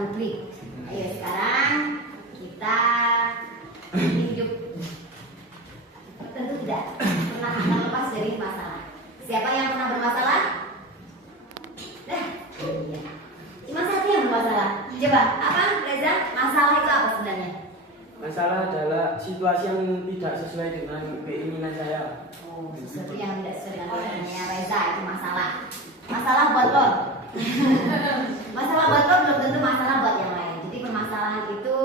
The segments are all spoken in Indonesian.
publik. Ayo sekarang kita hidup tentu tidak pernah akan lepas dari masalah. Siapa yang pernah bermasalah? Iya. Cuma satu yang bermasalah. Coba, apa Reza? Masalah itu apa sebenarnya? Masalah adalah situasi yang tidak sesuai dengan keinginan saya. Oh, sesuatu yang tidak sesuai dengan keinginannya Reza itu masalah. Masalah buat lo. Masalah buat lo belum tentu masalah buat yang lain. Jadi permasalahan itu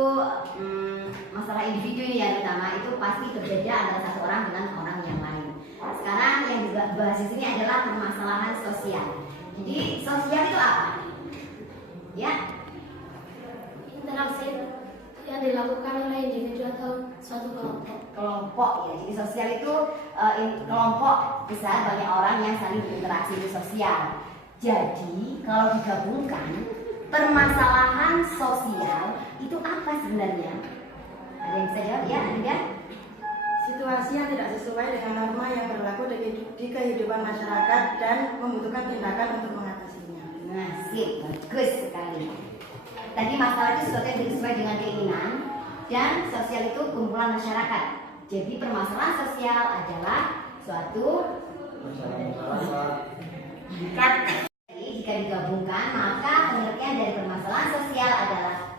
masalah individu ini yang utama itu pasti berbeda antara satu orang dengan orang yang lain. Sekarang yang dibahas di sini adalah permasalahan sosial. Jadi sosial itu apa? Ya, Interaksi yang dilakukan oleh individu atau suatu kelompok. Kelompok ya. Jadi sosial itu kelompok besar banyak orang yang saling berinteraksi itu sosial. Jadi kalau digabungkan permasalahan sosial itu apa sebenarnya? Ada yang bisa jawab ya? Ada? Situasi yang tidak sesuai dengan norma yang berlaku di kehidupan masyarakat dan membutuhkan tindakan untuk mengatasinya. Nah, sip, bagus sekali. Tadi masalah itu sesuatu yang tidak sesuai dengan keinginan dan sosial itu kumpulan masyarakat. Jadi permasalahan sosial adalah suatu jika digabungkan maka pengertian dari permasalahan sosial adalah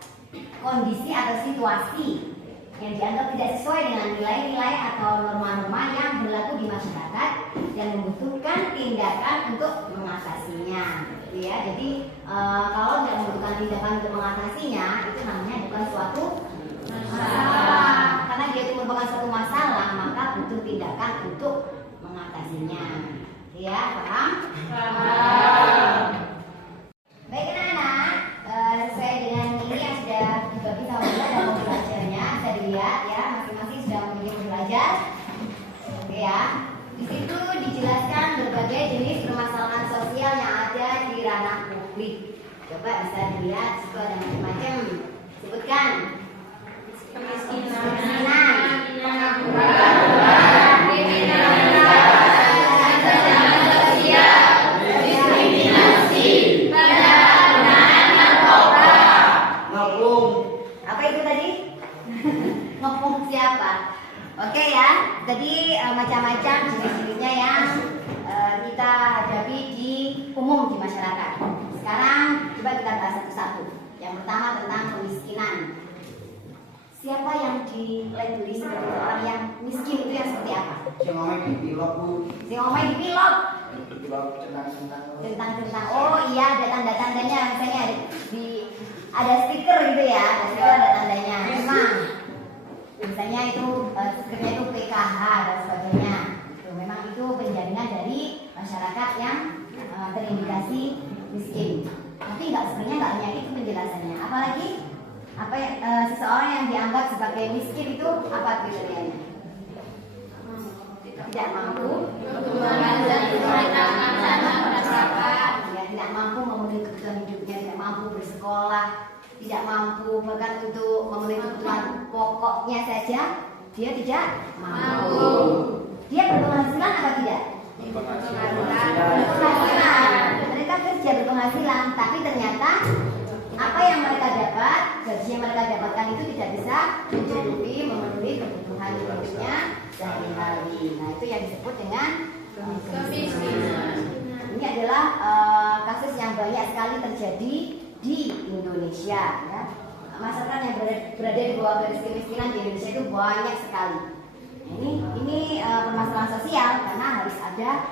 kondisi atau situasi yang dianggap tidak sesuai dengan nilai-nilai atau norma-norma yang berlaku di masyarakat dan membutuhkan tindakan untuk mengatasinya. Gitu ya. Jadi kalau tidak membutuhkan tindakan untuk mengatasinya itu namanya bukan suatu masalah. Karena dia itu merupakan suatu masalah maka butuh tindakan untuk mengatasinya. Ya, paham? Paham. Baik anak-anak, sesuai dengan ini yang sudah dibagi sama kita dan mau belajarnya, bisa dilihat ya, masing-masing sudah memiliki belajar. Oke ya. Di situ dijelaskan berbagai jenis permasalahan sosial yang ada di ranah publik. Coba bisa dilihat, situ ada macam-macam. Sebutkan. Kemiskinan, pengangguran, kriminalitas, sosial, diskriminasi, penyalahgunaan narkoba. Ngepung. Apa itu tadi? Ngepung siapa? Oke ya, jadi macam-macam jenis-jenisnya yang kita hadapi di umum di masyarakat. Sekarang coba kita bahas satu-satu. Yang pertama tentang kemiskinan. Siapa yang dilabeli sebagai orang yang miskin itu yang seperti apa? Si ngomong dipilok bu. Si ngomong dipilok. Dipilok centang-centang. Tentang oh iya ada tanda-tandanya misalnya ada stiker gitu ya, ada stiker ada tandanya. Memang misalnya itu stikernya itu PKH dan sebagainya. Itu memang itu penjaminan dari masyarakat yang terindikasi miskin. Tapi sebenarnya nggak hanya itu penjelasannya. Apalagi seseorang yang dianggap sebagai miskin itu apa kriterianya? Tidak mampu tidak mampu memenuhi kebutuhan hidupnya, tidak mampu bersekolah, tidak mampu bahkan untuk memenuhi kebutuhan pokoknya saja dia tidak mampu. Dia berpenghasilan apa tidak? Berpenghasilan. Mereka kerja berpenghasilan, tapi ternyata apa yang mereka dapat, gaji yang mereka dapatkan itu tidak bisa mencukupi memenuhi kebutuhan hidupnya sehari-hari. Nah itu yang disebut dengan kemiskinan. Ini adalah kasus yang banyak sekali terjadi di Indonesia. Ya. Masyarakat yang berada di bawah garis kemiskinan di Indonesia itu banyak sekali. Ini permasalahan sosial karena harus ada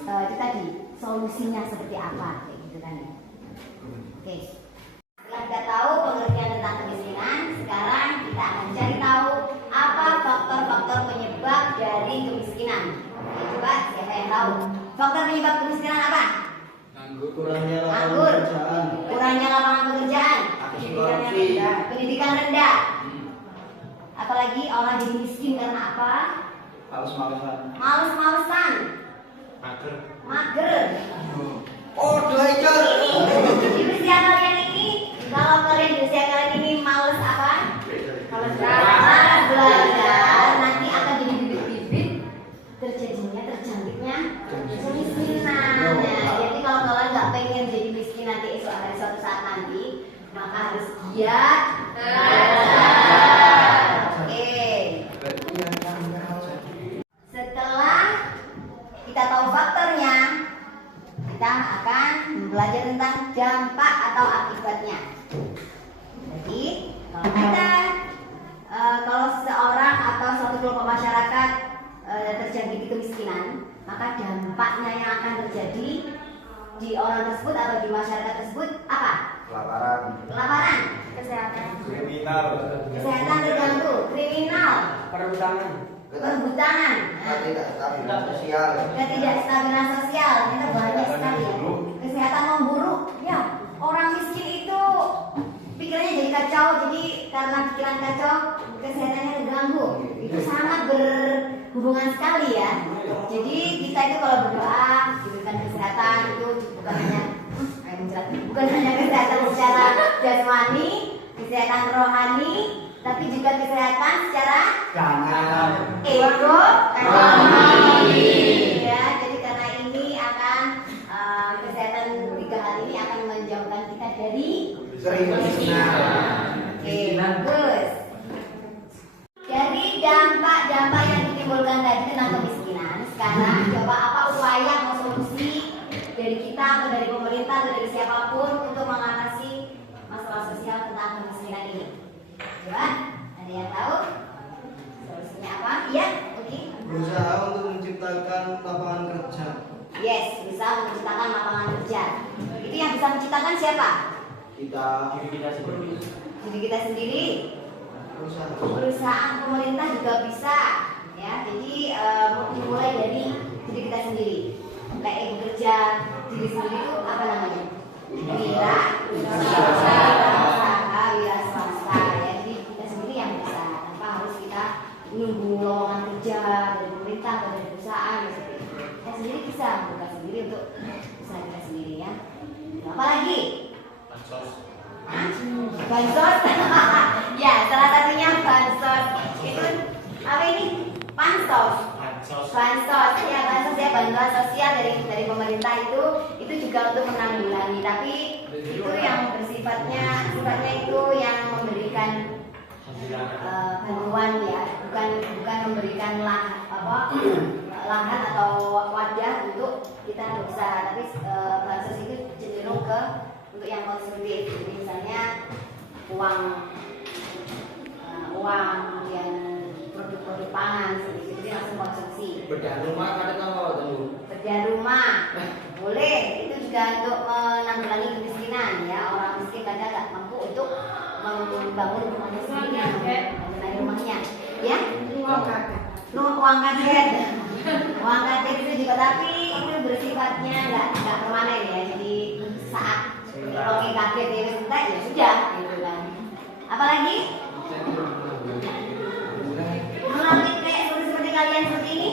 itu tadi solusinya seperti apa, kayak gitu kan ya. Oke. Setelah kita tahu pengertian tentang kemiskinan, sekarang kita akan cari tahu apa faktor-faktor penyebab dari kemiskinan. Oke, coba siapa yang tahu? Faktor penyebab kemiskinan apa? Kurangnya Kurangnya lapangan pekerjaan, pendidikan rendah. Apalagi orang jadi miskin karena apa? Males-malesan. Mager. Oh, belajar. Di usia kalian ini, kalau kalian di usia kalian ini males apa? Males belajar, nanti akan jadi bibit-bibit terjangkitnya kemiskinan. Jadi kalau kalian nggak pengen jadi miskin nanti suatu saat nanti, maka giat Oke. Setelah kita tahu faktornya, kita akan belajar tentang dampak atau akibatnya. Jadi, kalau seseorang atau suatu kelompok masyarakat terjadi kemiskinan, maka dampaknya yang akan terjadi di orang tersebut atau di masyarakat tersebut apa? Kelaparan, Kesehatan. kesehatan terganggu, kriminal, perhutanan, ketidakstabilan sosial, itu banyak sekali. Kesehatan memburuk, ya. Orang miskin itu pikirannya jadi kacau, jadi karena pikiran kacau, kesehatannya terganggu. Itu sangat berhubungan sekali ya. Jadi kita itu kalau berdoa diberikan kesehatan itu bukan hanya kesehatan secara jasmani, kesehatan rohani, tapi juga kesehatan secara ekonomi. Ya, jadi karena ini akan kesehatan 3 hal ini akan menjauhkan kita dari kemiskinan. Oke, bagus. Dari dampak-dampak yang ditimbulkan tadi tentang kemiskinan, sekarang coba apa upaya atau solusi dari kita atau dari pemerintah atau dari siapapun untuk mengatasi masalah sosial tentang kemiskinan ini. Coba, ada yang tahu solusinya apa? Iya, oke. Berusaha untuk menciptakan lapangan kerja. Yes, bisa menciptakan lapangan kerja. Itu yang bisa menciptakan siapa? Diri kita sendiri. Perusahaan pemerintah juga bisa, ya. Jadi mulai dari diri kita sendiri. Kayak bekerja diri sendiri itu apa namanya? Wira swasta. Ya, jadi kita sendiri yang bisa, tanpa harus kita nunggu lowongan kerja dari pemerintah atau dari perusahaan. Kita sendiri bisa buka sendiri untuk usaha kita sendiri ya. Apa lagi? Bansos. Ya, salah satunya bansos. Itu apa ini? Bansos ya, bansos ya, bantuan sosial dari pemerintah itu juga untuk menanggulangi, tapi itu yang sifatnya itu yang memberikan bantuan ya, bukan memberikan lahan atau wadah untuk kita berusaha, tapi bansos itu cenderung ke untuk yang konsumtif. Jadi misalnya uang kemudian produk-produk pangan seperti itu langsung konsumsi. Bedah rumah boleh, itu juga untuk menanggulangi kemiskinan ya. Orang miskin kadang nggak mampu untuk membangun rumahnya sendiri, membenahi rumahnya ya. Uang kaget itu juga, tapi itu bersifatnya nggak permanen ya. Jadi saat kalau kaget ya sudah gitu kan. Apalagi melalui kayak seperti kalian seperti ini,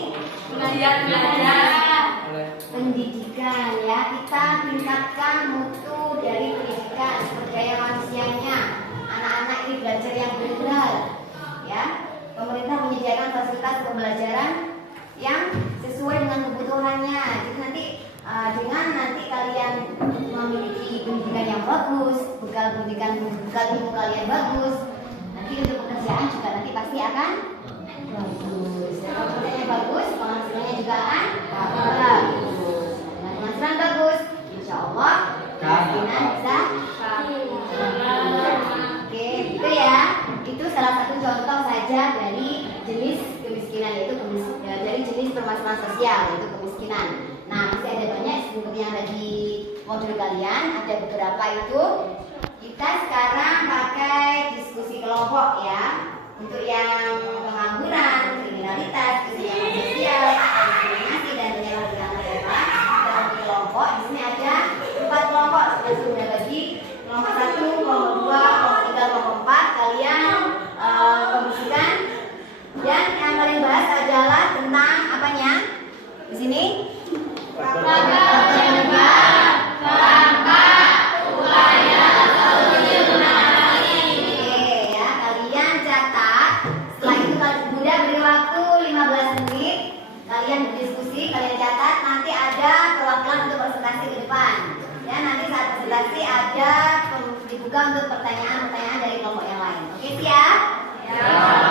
pendidikan ya, kita tingkatkan mutu dari pendidikan, sumber daya manusianya. Anak-anak ini belajar yang benar ya. Pemerintah menyediakan fasilitas pembelajaran yang sesuai dengan kebutuhannya. Jadi nanti dengan nanti kalian memiliki pendidikan yang bagus, bekal ilmu kalian bagus, nanti untuk pekerjaan juga nanti pasti akan bagus. Kalau pekerjaannya bagus, penghasilannya juga akan bagus. Dengan penghasilan bagus, insya Allah kemiskinan bisa. Oke, itu ya. Itu salah satu contoh saja dari jenis kemiskinan, yaitu dari jenis permasalahan sosial, yaitu kemiskinan. Nah, masih ada banyak seperti yang ada di modul kalian, ada beberapa itu. Kita sekarang pakai diskusi kelompok ya. Untuk yang pengangguran, kriminalitas, kesenjangan sosial, diskriminasi dan penyalahgunaan narkoba, dalam kelompok di sini ada 4 kelompok. Sudah bagi kelompok 1, kelompok 2, kelompok 3, kelompok 4. Kalian kondisikan. Dan yang kalian bahas adalah tentang apanya? Di sini kalian berdiskusi, kalian catat, nanti ada perwakilan untuk presentasi ke depan. Ya, nanti saat presentasi ada dibuka untuk pertanyaan-pertanyaan dari kelompok yang lain. Oke, siap? Ya.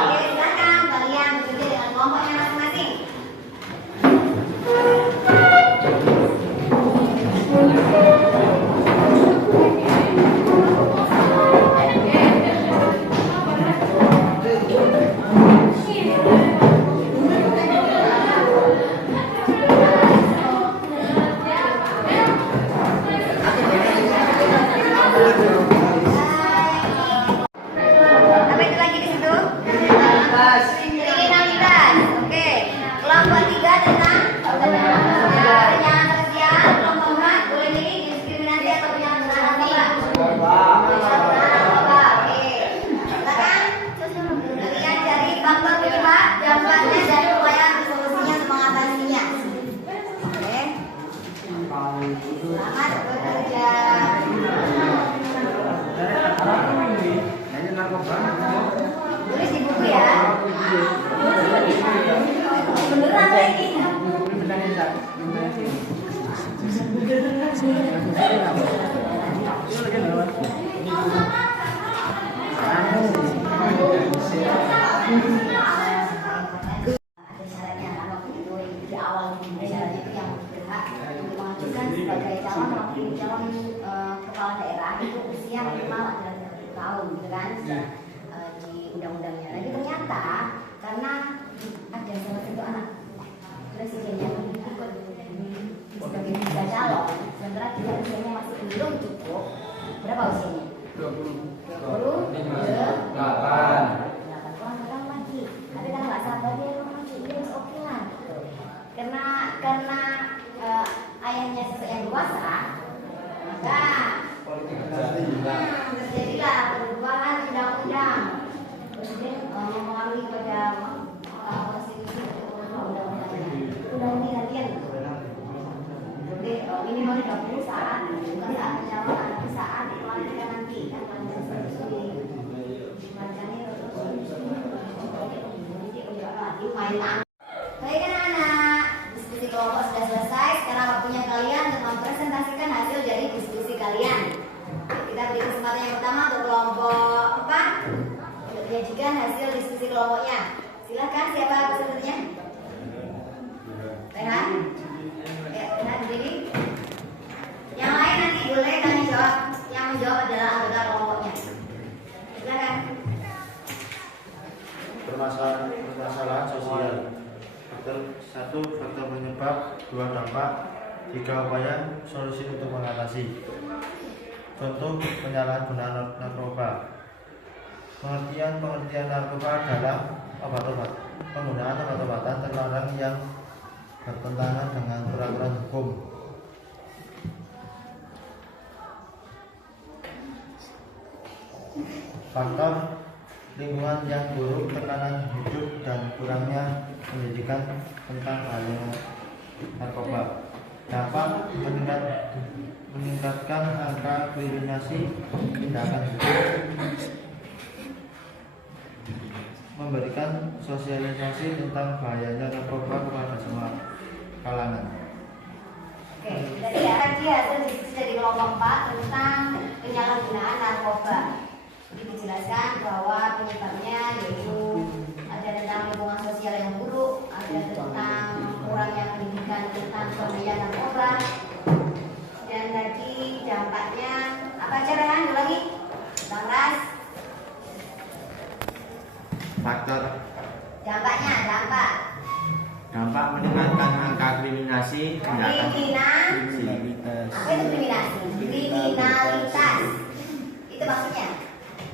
Oke, silakan kalian bekerja dengan kelompoknya masing-masing. Apa itu lagi di situ? Kriminalitas. Oke. Kelompok 3 tentang penyalahgunaan sosial. Kelompok 4 boleh milih diskriminasi atau penyalahgunaan narkoba. Narkoba. Oke. Silakan. Kalian cari faktor penyebab, dampaknya dan upaya solusinya untuk mengatasinya. Oke. Selamat bekerja. Tulis di buku ya. Beneran lagi. Ada syaratnya kan waktu itu di awal syarat itu yang berhak untuk mengajukan sebagai calon kepala daerah itu usia minimal adalah 30 tahun gitu kan di undang-undangnya. Lagi ternyata karena ada salah satu anak presiden yang ikut sebagai bisa calon, sementara dia usianya masih belum cukup. Berapa usianya? 28 kurang lagi. Tapi karena nggak sabar dia maju, dia oke lah. Karena ayahnya sesuatu yang dewasa, maka terjadilah perubahan undang-undang. Presiden mempengaruhi pada konstitusi undang-undangnya. Undang-undang gantian. Jadi minimal 30 saat, bukan saat pencalonan, tapi saat pelantikan nanti kan baik anak-anak, diskusi kelompok sudah selesai. Sekarang waktunya kalian untuk mempresentasikan hasil dari diskusi kalian. Kita beri kesempatan yang pertama untuk kelompok 4 untuk menyajikan hasil diskusi kelompoknya. Silakan, siapa pesertanya? Rehan? Ya, Rehan berdiri. Yang lain nanti boleh tanya jawab. Yang menjawab adalah anggota kelompoknya. Silakan. Permasalahan sosial. Satu, faktor penyebab. 2, dampak. 3, upaya solusi untuk mengatasi. Contoh penyalahgunaan narkoba. Pengertian narkoba adalah obat-obat. Penggunaan obat-obatan terlarang yang bertentangan dengan peraturan hukum. Faktor lingkungan yang buruk, tekanan hidup, dan kurangnya pendidikan tentang bahaya narkoba. Dampak meningkatkan angka kriminasi, tindakan hukum, memberikan sosialisasi tentang bahayanya narkoba kepada semua kalangan. Oke, jadi tadi hasil diskusi dari kelompok 4 tentang penyalahgunaan narkoba. Dijelaskan bahwa penyebabnya yaitu ada tentang lingkungan sosial yang buruk, ada tentang kurangnya pendidikan tentang bahaya narkoba, dan tadi dampaknya apa aja Rehan? Ulangi, Bang Ras. Faktor Dampaknya, dampak meningkatkan angka kriminasi, tindakan apa itu kriminasi? Kriminalitas. Itu maksudnya.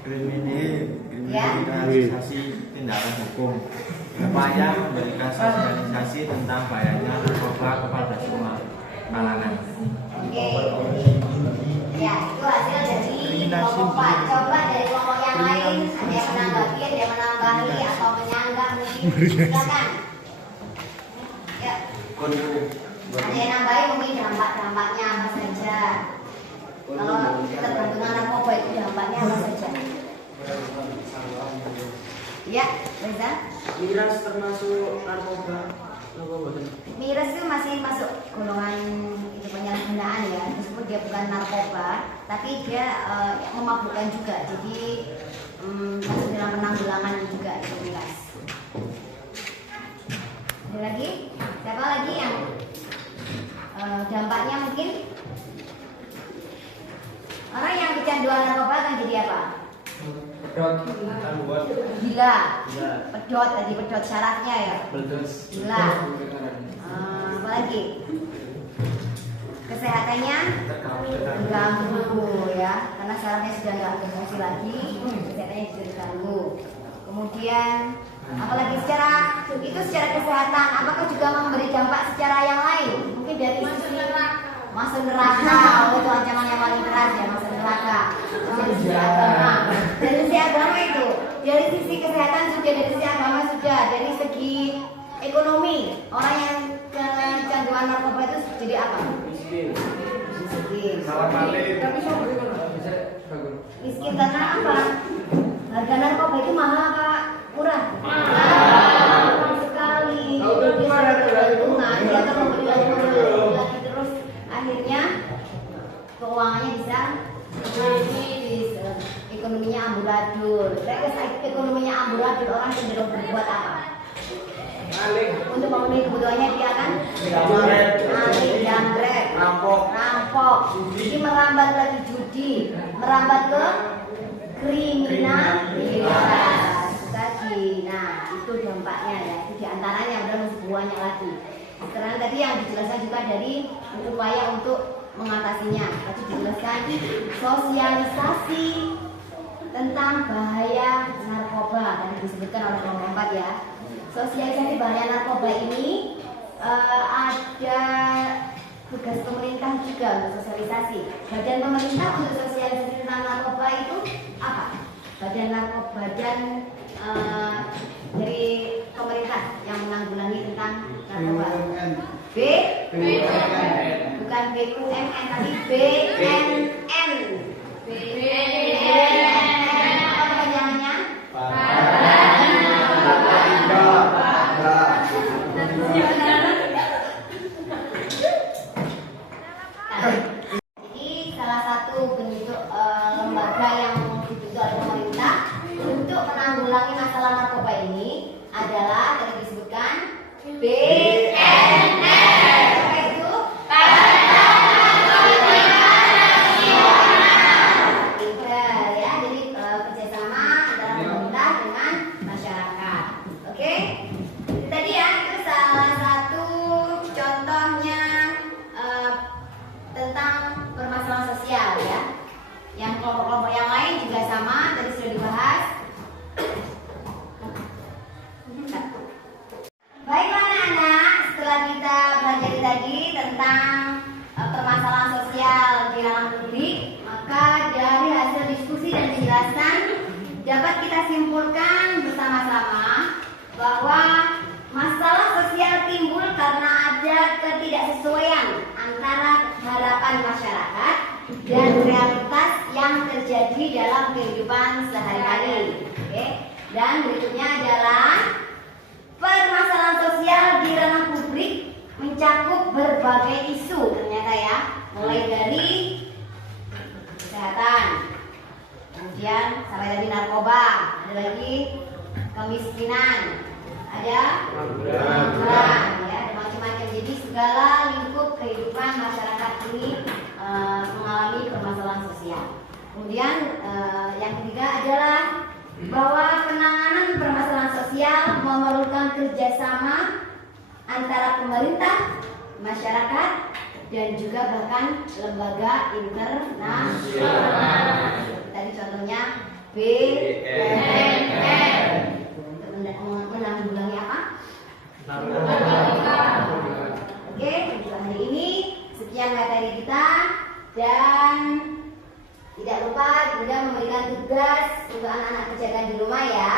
kriminalisasi tindakan hukum. Upaya memberikan sosialisasi tentang bahayanya narkoba kepada semua kalangan. Oke. Ya, itu hasil dari kelompok 4. Coba dari kelompok yang lain ada yang menanggapi, ada yang menambahi atau menyanggah mungkin. Silakan. Ya. Ada yang nambahi mungkin dampaknya apa saja. Kalau ketergantungan narkoba itu dampaknya apa saja? Ya, Reza. Miras termasuk narkoba. Miras itu masih masuk golongan itu penyalahgunaan ya, meskipun dia bukan narkoba, tapi dia memabukkan juga. Jadi masuk dalam penanggulangan juga itu jelas. Ada lagi? Siapa lagi yang dampaknya mungkin orang yang kecanduan narkoba akan jadi apa? Pedot, gangguan, Gila, gila, pedot tadi pedot syaratnya ya. meledos, Gila. Apa lagi? Kesehatannya terganggu ya, karena syaratnya sudah nggak berfungsi lagi, kesehatannya juga terganggu. Kemudian apalagi secara kesehatan, apakah juga memberi dampak secara yang lain? Mungkin dari sisi masuk neraka, itu ancaman yang paling keras ya, masuk neraka. Dari sisi agama, dari sisi agama itu, dari sisi kesehatan sudah, dari sisi agama sudah, dari segi ekonomi, orang yang kecanduan narkoba itu jadi apa? miskin, Miskin. salah balik. Miskin karena apa? Harga narkoba itu mahal apa murah? Mahal sekali. Dia sudah keuntungan, dia akan membeli lagi terus, akhirnya keuangannya bisa habis, ekonominya amburadul. Ekonominya amburadul, orang cenderung berbuat apa? Untuk memenuhi kebutuhannya dia akan jambret, rampok, jadi merambat lagi judi, merambat ke kriminalitas tadi. Nah, itu dampaknya ya, itu diantaranya, udah masih banyak lagi. Sekarang tadi yang dijelaskan juga dari upaya untuk mengatasinya. Tadi dijelaskan sosialisasi tentang bahaya narkoba, tadi disebutkan oleh kelompok 4 ya. Sosialisasi bahaya narkoba ini ada tugas pemerintah juga untuk sosialisasi. Badan pemerintah untuk sosialisasi tentang narkoba itu apa? Badan dari pemerintah yang menanggulangi tentang narkoba. Bukan BUMN tapi BNN. Apa kepanjangannya? Jadi salah satu bentuk lembaga yang dibentuk oleh pemerintah untuk menanggulangi masalah narkoba ini adalah tadi disebutkan BNN. Apa itu? Pinter ya. Jadi kerjasama antara pemerintah dengan masyarakat. Oke? Itu tadi ya, itu salah satu contohnya tentang permasalahan sosial ya. Yang kelompok-kelompok yang lain juga sama, tadi sudah dibahas. Baiklah anak-anak, setelah kita belajar tadi tentang permasalahan sosial di ranah publik, maka dari hasil diskusi dan penjelasan dapat kita simpulkan bersama-sama bahwa masalah sosial timbul karena ada ketidaksesuaian antara harapan masyarakat dan realitas yang terjadi dalam kehidupan sehari-hari. Oke. Dan berikutnya adalah permasalahan sosial di ranah publik mencakup berbagai isu ternyata ya, mulai dari kesehatan, kemudian sampai tadi narkoba, ada lagi kemiskinan, ada pengangguran, ya, ada macam-macam. Jadi segala lingkup kehidupan masyarakat ini mengalami permasalahan sosial. Kemudian yang ketiga adalah bahwa penanganan permasalahan sosial memerlukan kerjasama antara pemerintah, masyarakat, dan juga bahkan lembaga internasional. Tadi contohnya BNN untuk menanggulangi apa? Oke, untuk hari ini sekian materi kita, dan tidak lupa juga memberikan tugas untuk anak-anak kerjakan di rumah ya.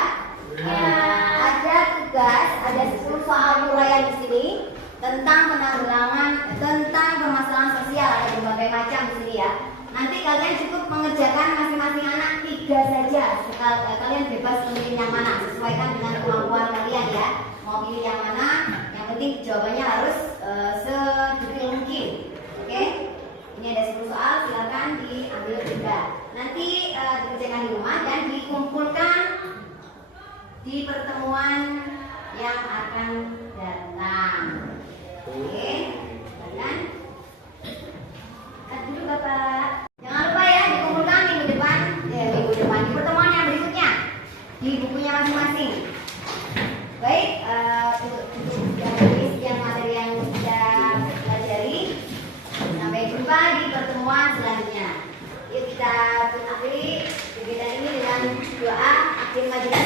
Ada tugas, ada 10 soal uraian di sini tentang tentang permasalahan sosial, ada berbagai macam di sini ya. Nanti kalian cukup mengerjakan masing-masing anak 3 saja. Kalian bebas memilih yang mana, sesuaikan dengan kemampuan kalian ya. Mau pilih yang mana, yang penting jawabannya harus sedetail mungkin. Oke? Ini Ini ada 10 soal, silakan diambil juga. Nanti dikerjakan di rumah dan dikumpulkan di pertemuan yang akan datang. Oke, silakan. Dulu Bapak. Jangan lupa ya dikumpulkan minggu depan di pertemuan yang berikutnya di bukunya masing-masing. Baik, untuk yang materi yang kita pelajari. Sampai jumpa di pertemuan selanjutnya. Yuk kita akhiri kegiatan ini dengan doa akhir majelis.